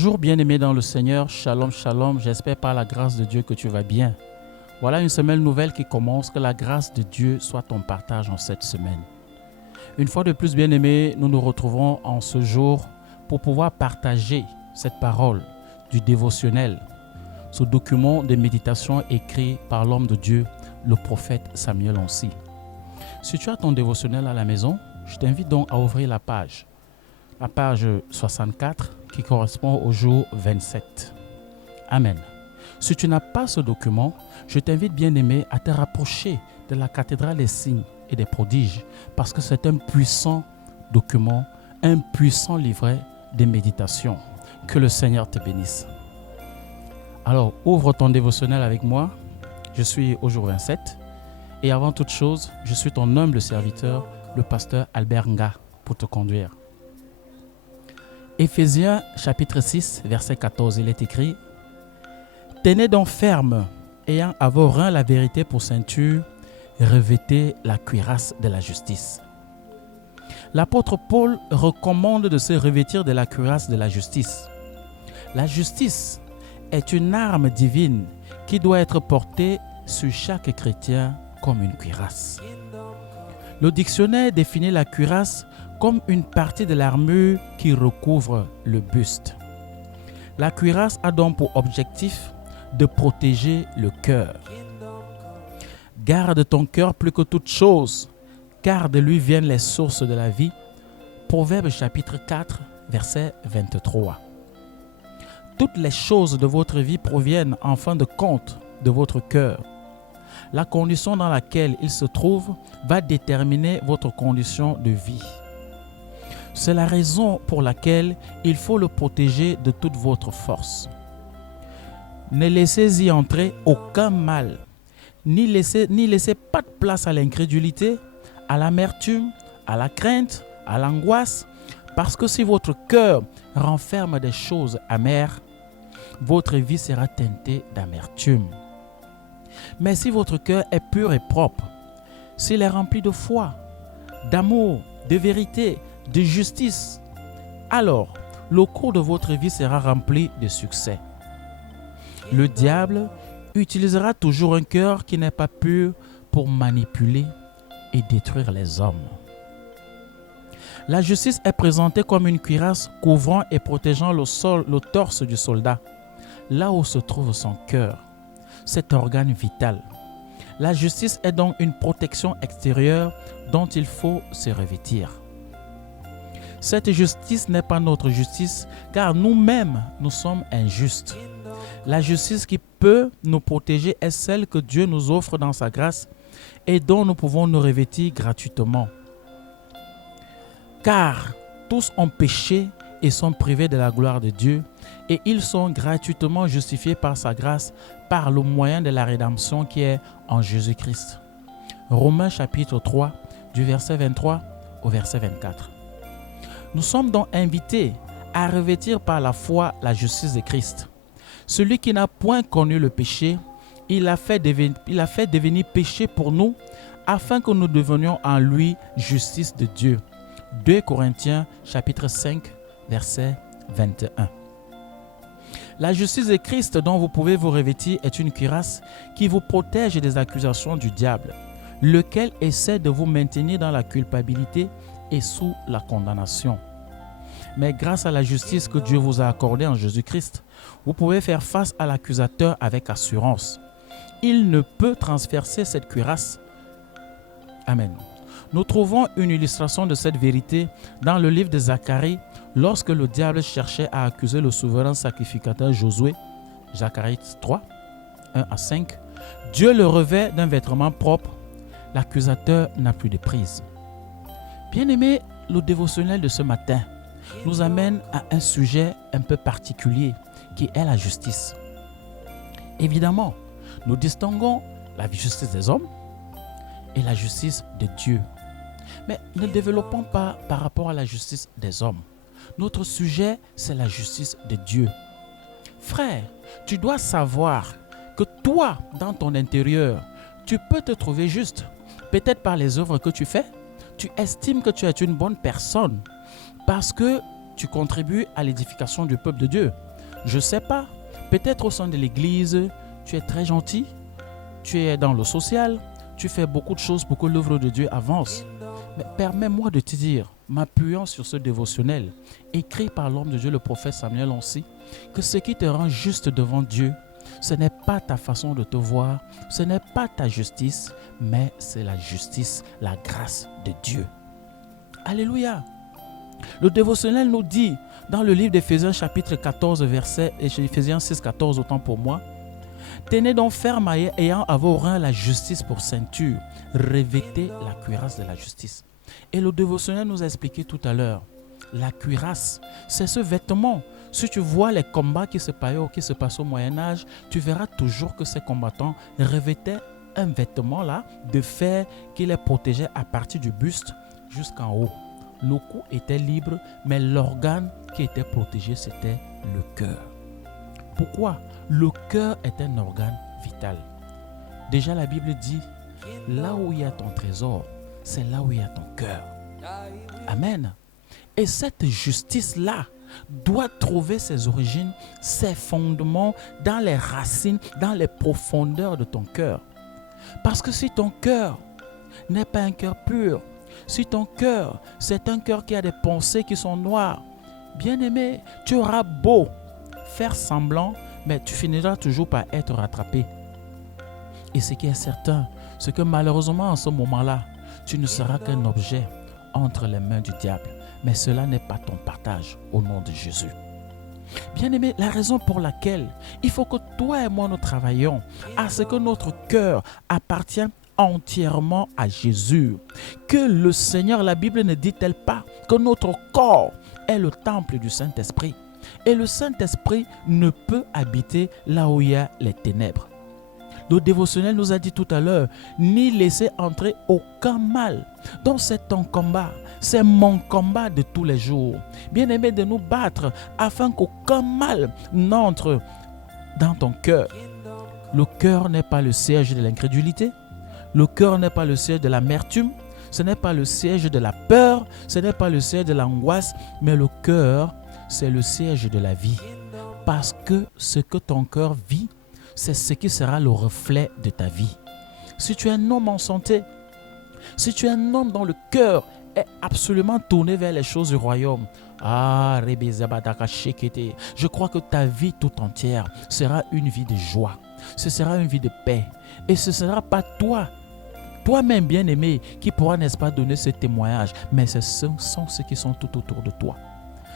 Bonjour bien-aimé dans le Seigneur, shalom, shalom, j'espère par la grâce de Dieu que tu vas bien. Voilà une semaine nouvelle qui commence, que la grâce de Dieu soit ton partage en cette semaine. Une fois de plus bien-aimé, nous nous retrouvons en ce jour pour pouvoir partager cette parole du dévotionnel, ce document de méditation écrit par l'homme de Dieu, le prophète Samuel Onsi. Si tu as ton dévotionnel à la maison, je t'invite donc à ouvrir la page 64 qui correspond au jour 27. Amen. Si tu n'as pas ce document, je t'invite bien aimé à te rapprocher de la cathédrale des signes et des prodiges parce que c'est un puissant document, un puissant livret de méditation. Que le Seigneur te bénisse. Alors, ouvre ton dévotionnel avec moi. Je suis au jour 27 et avant toute chose, je suis ton humble serviteur, le pasteur Albert Nga, pour te conduire. Éphésiens chapitre 6, verset 14, il est écrit « Tenez donc ferme, ayant à vos reins la vérité pour ceinture, revêtez la cuirasse de la justice. » L'apôtre Paul recommande de se revêtir de la cuirasse de la justice. La justice est une arme divine qui doit être portée sur chaque chrétien comme une cuirasse. Le dictionnaire définit la cuirasse comme une partie de l'armure qui recouvre le buste. La cuirasse a donc pour objectif de protéger le cœur. Garde ton cœur plus que toute chose, car de lui viennent les sources de la vie. Proverbe chapitre 4, verset 23. Toutes les choses de votre vie proviennent en fin de compte de votre cœur. La condition dans laquelle il se trouve va déterminer votre condition de vie. C'est la raison pour laquelle il faut le protéger de toute votre force. Ne laissez-y entrer aucun mal, ni laissez pas de place à l'incrédulité, à l'amertume, à la crainte, à l'angoisse, parce que si votre cœur renferme des choses amères, votre vie sera teintée d'amertume. Mais si votre cœur est pur et propre, s'il est rempli de foi, d'amour, de vérité, de justice, alors le cours de votre vie sera rempli de succès. Le diable utilisera toujours un cœur qui n'est pas pur pour manipuler et détruire les hommes. La justice est présentée comme une cuirasse couvrant et protégeant le torse du soldat, là où se trouve son cœur, cet organe vital. La justice est donc une protection extérieure dont il faut se revêtir. Cette justice n'est pas notre justice, car nous-mêmes, nous sommes injustes. La justice qui peut nous protéger est celle que Dieu nous offre dans sa grâce et dont nous pouvons nous revêtir gratuitement. Car tous ont péché et sont privés de la gloire de Dieu, et ils sont gratuitement justifiés par sa grâce, par le moyen de la rédemption qui est en Jésus-Christ. Romains chapitre 3, du verset 23 au verset 24. Nous sommes donc invités à revêtir par la foi la justice de Christ. Celui qui n'a point connu le péché, il a fait devenir péché pour nous, afin que nous devenions en lui justice de Dieu. 2 Corinthiens chapitre 5, verset 21. La justice de Christ dont vous pouvez vous revêtir est une cuirasse qui vous protège des accusations du diable, lequel essaie de vous maintenir dans la culpabilité et sous la condamnation. Mais grâce à la justice que Dieu vous a accordée en Jésus-Christ, vous pouvez faire face à l'accusateur avec assurance. Il ne peut transpercer cette cuirasse. Amen. Nous trouvons une illustration de cette vérité dans le livre de Zacharie, lorsque le diable cherchait à accuser le souverain sacrificateur Josué, Zacharie 3, 1 à 5. Dieu le revêt d'un vêtement propre, l'accusateur n'a plus de prise. Bien-aimé, le dévotionnel de ce matin nous amène à un sujet un peu particulier qui est la justice. Évidemment, nous distinguons la justice des hommes et la justice de Dieu. Mais ne développons pas par rapport à la justice des hommes. Notre sujet, c'est la justice de Dieu. Frère, tu dois savoir que toi, dans ton intérieur, tu peux te trouver juste. Peut-être par les œuvres que tu fais, tu estimes que tu es une bonne personne parce que tu contribues à l'édification du peuple de Dieu. Je ne sais pas. Peut-être au sein de l'église, tu es très gentil, tu es dans le social, tu fais beaucoup de choses pour que l'œuvre de Dieu avance. Mais permets-moi de te dire, m'appuyant sur ce dévotionnel, écrit par l'homme de Dieu, le prophète Samuel Onsi, que ce qui te rend juste devant Dieu, ce n'est pas ta façon de te voir, ce n'est pas ta justice, mais c'est la justice, la grâce de Dieu. Alléluia. Le dévotionnel nous dit, dans le livre d'Éphésiens chapitre 14, verset, et chez Éphésiens 6, 14, autant pour moi, tenez donc ferme ayant à vos reins la justice pour ceinture, revêtez la cuirasse de la justice. Et le dévotionnel nous a expliqué tout à l'heure, la cuirasse, c'est ce vêtement. Si tu vois les combats qui se passent au Moyen-Âge, tu verras toujours que ces combattants revêtaient un vêtement là de fer qui les protégeait à partir du buste jusqu'en haut. Le cou était libre, mais l'organe qui était protégé, c'était le cœur. Pourquoi? Le cœur est un organe vital. Déjà, la Bible dit, là où il y a ton trésor, c'est là où il y a ton cœur. Amen. Et cette justice-là doit trouver ses origines, ses fondements dans les racines, dans les profondeurs de ton cœur. Parce que si ton cœur n'est pas un cœur pur, si ton cœur, c'est un cœur qui a des pensées qui sont noires, bien-aimé, tu auras beau faire semblant, mais tu finiras toujours par être rattrapé. Et ce qui est certain, c'est que malheureusement en ce moment-là, tu ne seras qu'un objet entre les mains du diable. Mais cela n'est pas ton partage au nom de Jésus. Bien-aimé, la raison pour laquelle il faut que toi et moi nous travaillions à ce que notre cœur appartienne entièrement à Jésus. Que le Seigneur, la Bible ne dit-elle pas que notre corps est le temple du Saint-Esprit? Et le Saint-Esprit ne peut habiter là où il y a les ténèbres. Le dévotionnel nous a dit tout à l'heure, ni laisser entrer aucun mal. Donc c'est ton combat, c'est mon combat de tous les jours. Bien-aimé, de nous battre afin qu'aucun mal n'entre dans ton cœur. Le cœur n'est pas le siège de l'incrédulité. Le cœur n'est pas le siège de l'amertume. Ce n'est pas le siège de la peur. Ce n'est pas le siège de l'angoisse. Mais le cœur, c'est le siège de la vie. Parce que ce que ton cœur vit, c'est ce qui sera le reflet de ta vie. Si tu es un homme en santé, si tu es un homme dont le cœur est absolument tourné vers les choses du royaume, je crois que ta vie tout entière sera une vie de joie. Ce sera une vie de paix. Et ce ne sera pas toi-même bien-aimé, qui pourra, n'est-ce pas, donner ce témoignage, mais ce sont ceux qui sont tout autour de toi.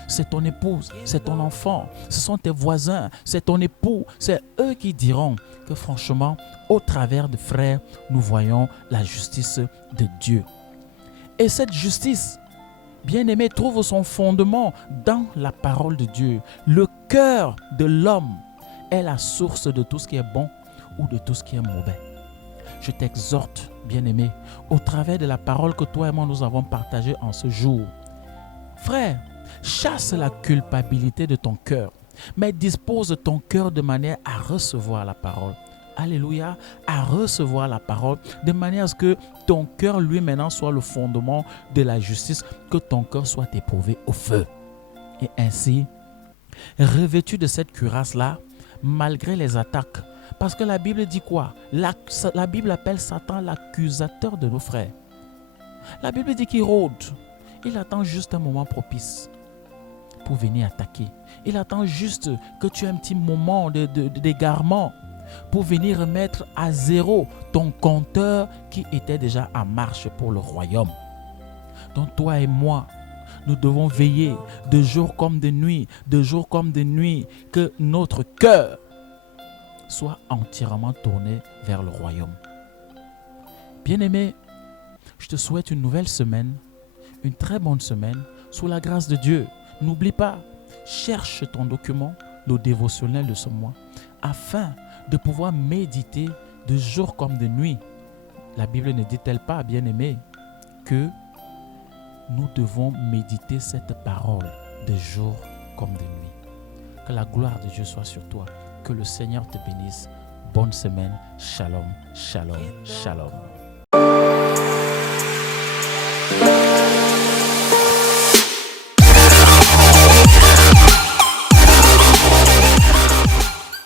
C'est ton épouse, c'est ton enfant, ce sont tes voisins, c'est ton époux, c'est eux qui diront que franchement, au travers de frères, nous voyons la justice de Dieu. Et cette justice, bien-aimé, trouve son fondement dans la parole de Dieu. Le cœur de l'homme est la source de tout ce qui est bon ou de tout ce qui est mauvais. Je t'exhorte, bien-aimé, au travers de la parole que toi et moi nous avons partagée en ce jour. Frère, chasse la culpabilité de ton cœur, mais dispose ton cœur de manière à recevoir la parole. Alléluia, à recevoir la parole, de manière à ce que ton cœur, lui, maintenant, soit le fondement de la justice, que ton cœur soit éprouvé au feu. Et ainsi, revêtu de cette cuirasse-là, malgré les attaques, parce que la Bible dit quoi? La Bible appelle Satan l'accusateur de nos frères. La Bible dit qu'il rôde. Il attend juste un moment propice pour venir attaquer. Il attend juste que tu aies un petit moment d'égarement pour venir remettre à zéro ton compteur qui était déjà en marche pour le royaume. Donc toi et moi, nous devons veiller de jour comme de nuit, que notre cœur soit entièrement tourné vers le royaume. Bien-aimé, je te souhaite une nouvelle semaine, une très bonne semaine, sous la grâce de Dieu. N'oublie pas, cherche ton document, le dévotionnel de ce mois, afin de pouvoir méditer de jour comme de nuit. La Bible ne dit-elle pas, bien-aimé, que nous devons méditer cette parole de jour comme de nuit. Que la gloire de Dieu soit sur toi. Que le Seigneur te bénisse. Bonne semaine. Shalom, shalom, shalom.